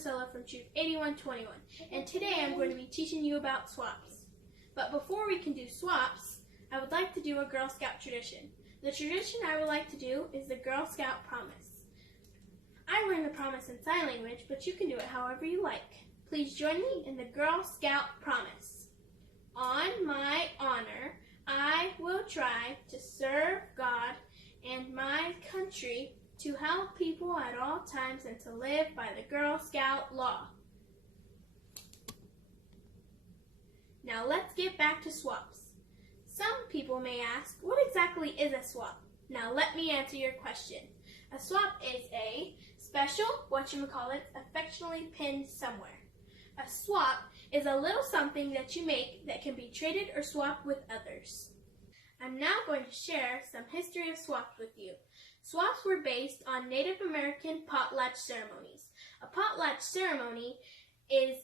Priscilla from Troop 8121, and today I'm going to be teaching you about SWAPS. But before we can do SWAPS, I would like to do a Girl Scout tradition. The tradition I would like to do is the Girl Scout Promise. I learned the promise in sign language, but you can do it however you like. Please join me in the Girl Scout Promise. On my honor, I will try to serve God and my country, to help people at all times, and to live by the Girl Scout law. Now let's get back to SWAPs. Some people may ask, what exactly is a SWAP? Now let me answer your question. A SWAP is a special whatchamacallitis affectionately pinned somewhere. A SWAP is a little something that you make that can be traded or swapped with others. I'm now going to share some history of SWAPs with you. SWAPs were based on Native American potlatch ceremonies. A potlatch ceremony is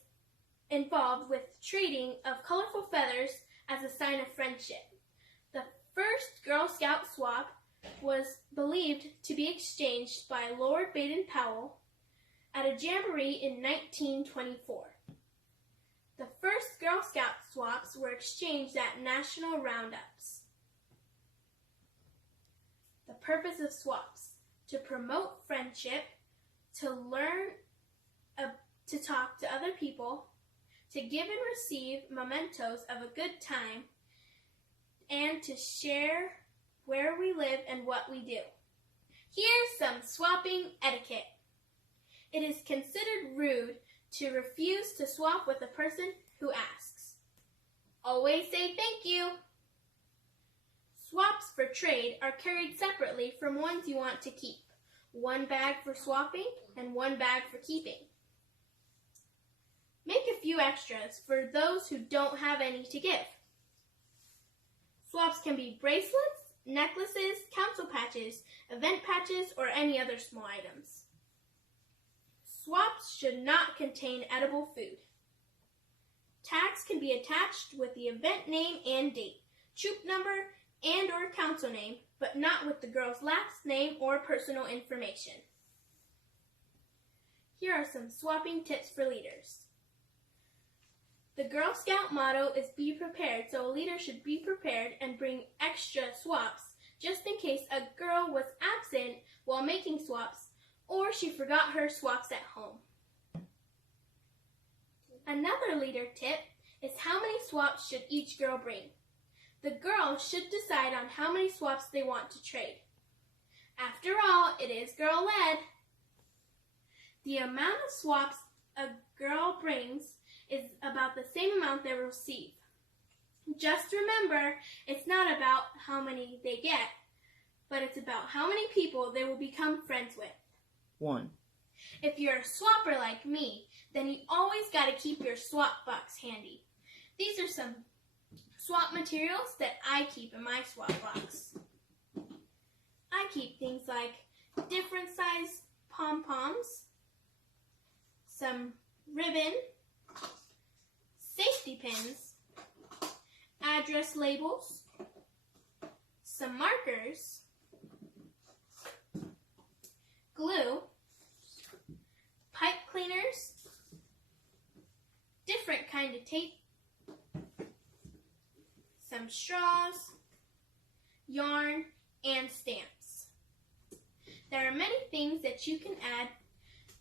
involved with trading of colorful feathers as a sign of friendship. The first Girl Scout SWAP was believed to be exchanged by Lord Baden-Powell at a jamboree in 1924. The first Girl Scout SWAPs were exchanged at national roundups. The purpose of SWAPs: to promote friendship, to learn to talk to other people, to give and receive mementos of a good time, and to share where we live and what we do. Here's some swapping etiquette. It is considered rude to refuse to swap with a person who asks. Always say thank you. SWAPs for trade are carried separately from ones you want to keep. One bag for swapping and one bag for keeping. Make a few extras for those who don't have any to give. SWAPs can be bracelets, necklaces, council patches, event patches, or any other small items. SWAPs should not contain edible food. Tags can be attached with the event name and date, troop number, and or council name, but not with the girl's last name or personal information. Here are some swapping tips for leaders. The Girl Scout motto is be prepared, so a leader should be prepared and bring extra SWAPs just in case a girl was absent while making SWAPs or she forgot her SWAPs at home. Another leader tip is how many SWAPs should each girl bring. The girls should decide on how many SWAPs they want to trade. After all, it is girl-led. The amount of SWAPs a girl brings is about the same amount they receive. Just remember, it's not about how many they get, but it's about how many people they will become friends with. 1. If you're a swapper like me, then you always got to keep your swap box handy. These are some swap materials that I keep in my swap box. I keep things like different size pom-poms, some ribbon, safety pins, address labels, some markers, glue, pipe cleaners, different kind of tape, some straws, yarn, and stamps. There are many things that you can add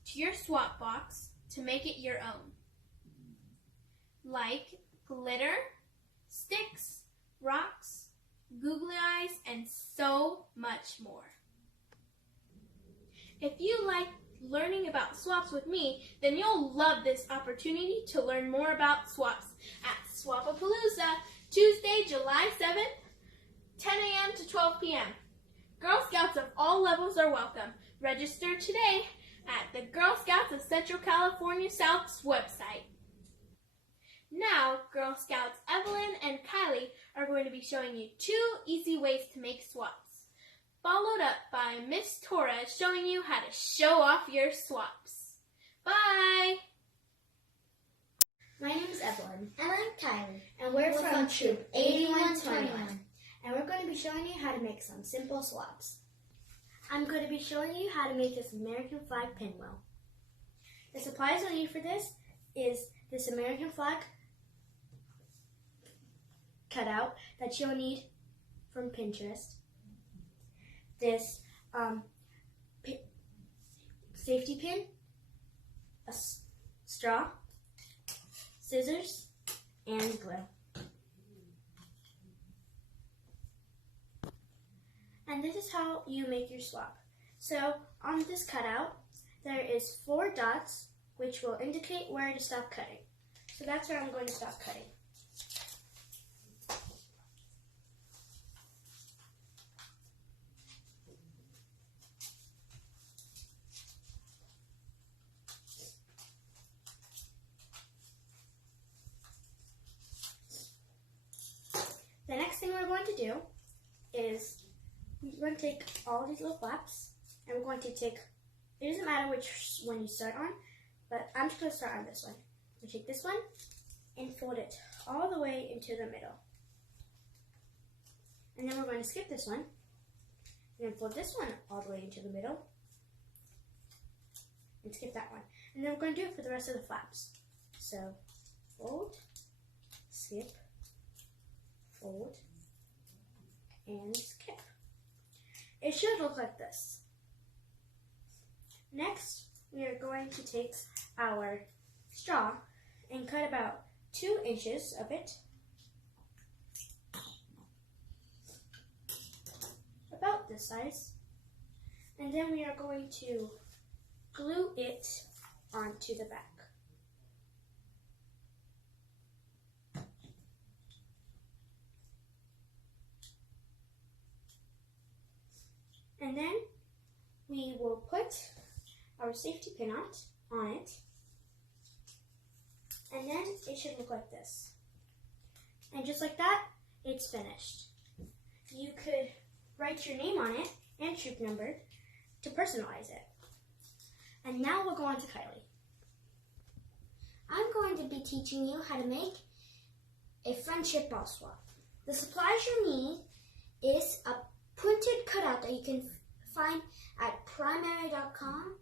to your swap box to make it your own, like glitter, sticks, rocks, googly eyes, and so much more. If you like learning about SWAPs with me, then you'll love this opportunity to learn more about SWAPs at Swapapalooza, Tuesday, July 7th, 10 a.m. to 12 p.m. Girl Scouts of all levels are welcome. Register today at the Girl Scouts of Central California South's website. Now, Girl Scouts Evelyn and Kylie are going to be showing you 2 easy ways to make SWAPs, followed up by Miss Torres showing you how to show off your SWAPs. Bye! My name is Evelyn. And I'm Kylie. And we're from Troop 8121. 8121. And we're going to be showing you how to make some simple SWAPs. I'm going to be showing you how to make this American flag pinwheel. The supplies you'll need for this is this American flag cutout that you'll need from Pinterest. This safety pin, a straw, scissors, and glue. And this is how you make your swap. So on this cutout, there is 4 dots which will indicate where to stop cutting. So that's where I'm going to stop cutting. The next thing we're going to do is we're going to take all these little flaps and we're going to take, it doesn't matter which one you start on, but I'm just going to start on this one. We take this one and fold it all the way into the middle. And then we're going to skip this one and then fold this one all the way into the middle and skip that one. And then we're going to do it for the rest of the flaps. So fold, skip, fold, and skip. It should look like this. Next, we are going to take our straw and cut about 2 inches of it, about this size, and then we are going to glue it onto the back. And then we will put our safety pin on it, and then it should look like this. And just like that, it's finished. You could write your name on it and troop number to personalize it. And now we'll go on to Kylie. I'm going to be teaching you how to make a friendship ball swap. The supplies you need is a printed cutout that you can find at primary.com,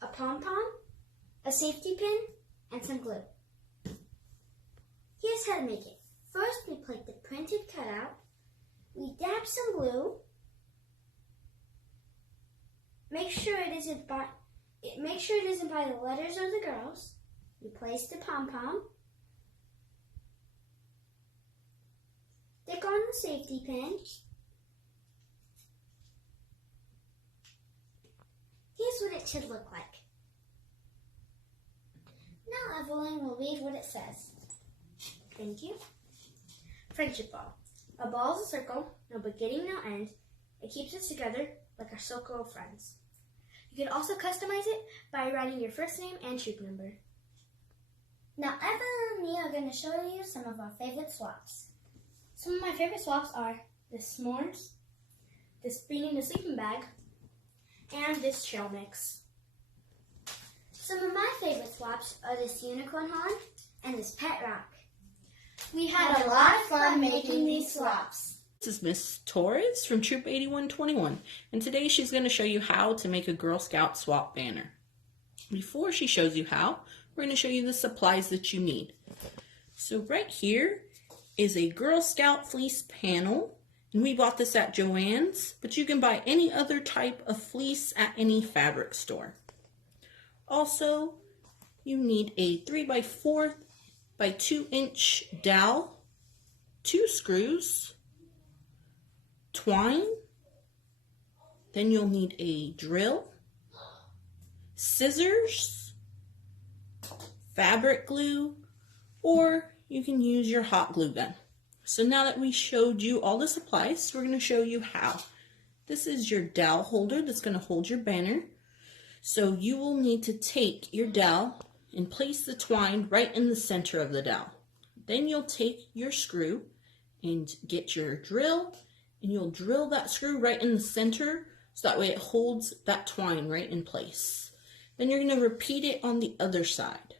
a pom-pom, a safety pin, and some glue. Here's how to make it. First, we take the printed cutout, we dab some glue, make sure it isn't by the letters or the girls. We place the pom-pom, stick on the safety pin. Here's what it should look like. Now Evelyn will read what it says. Thank you. Friendship ball. A ball is a circle, no beginning, no end. It keeps us together like a circle of friends. You can also customize it by writing your first name and troop number. Now Evelyn and me are going to show you some of our favorite swaps. Some of my favorite swaps are this s'mores, this bean in a sleeping bag, and this trail mix. Some of my favorite swaps are this unicorn horn and this pet rock. We had a lot of fun making these swaps. This is Miss Torres from Troop 8121, and today she's going to show you how to make a Girl Scout swap banner. Before she shows you how, we're going to show you the supplies that you need. So right here is a Girl Scout fleece panel. And we bought this at Joann's, but you can buy any other type of fleece at any fabric store. Also, you need a 3x4 by 2 inch dowel, 2 screws, twine, then you'll need a drill, scissors, fabric glue, or you can use your hot glue gun. So now that we showed you all the supplies, we're going to show you how. This is your dowel holder that's going to hold your banner. So you will need to take your dowel and place the twine right in the center of the dowel. Then you'll take your screw and get your drill, and you'll drill that screw right in the center so that way it holds that twine right in place. Then you're going to repeat it on the other side.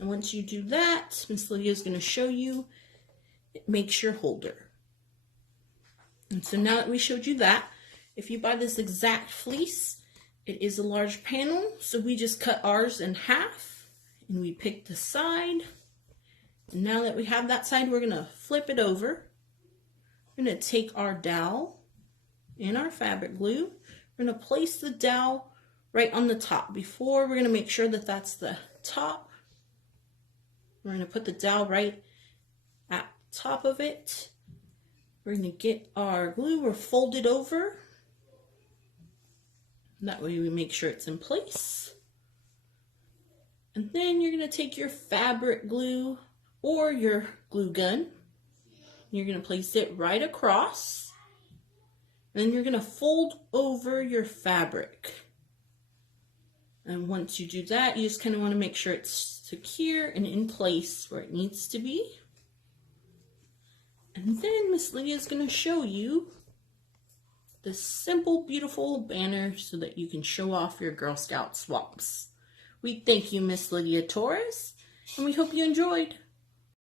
And once you do that, Miss Lydia is going to show you it makes your holder. And so now that we showed you that, if you buy this exact fleece, It is a large panel, so we just cut ours in half and we pick the side. And now that we have that side, we're gonna flip it over. We're gonna take our dowel and our fabric glue. We're gonna place the dowel right on the top. Before, we're gonna make sure that that's the top. We're gonna put the dowel right at the top of it. We're gonna get our glue, we're folded over. That way we make sure it's in place. And then you're gonna take your fabric glue or your glue gun. You're gonna place it right across. And then you're gonna fold over your fabric. And once you do that, you just kind of want to make sure it's secure and in place where it needs to be. And then Miss Lydia is going to show you this simple, beautiful banner so that you can show off your Girl Scout SWAPS. We thank you, Miss Lydia Torres, and we hope you enjoyed.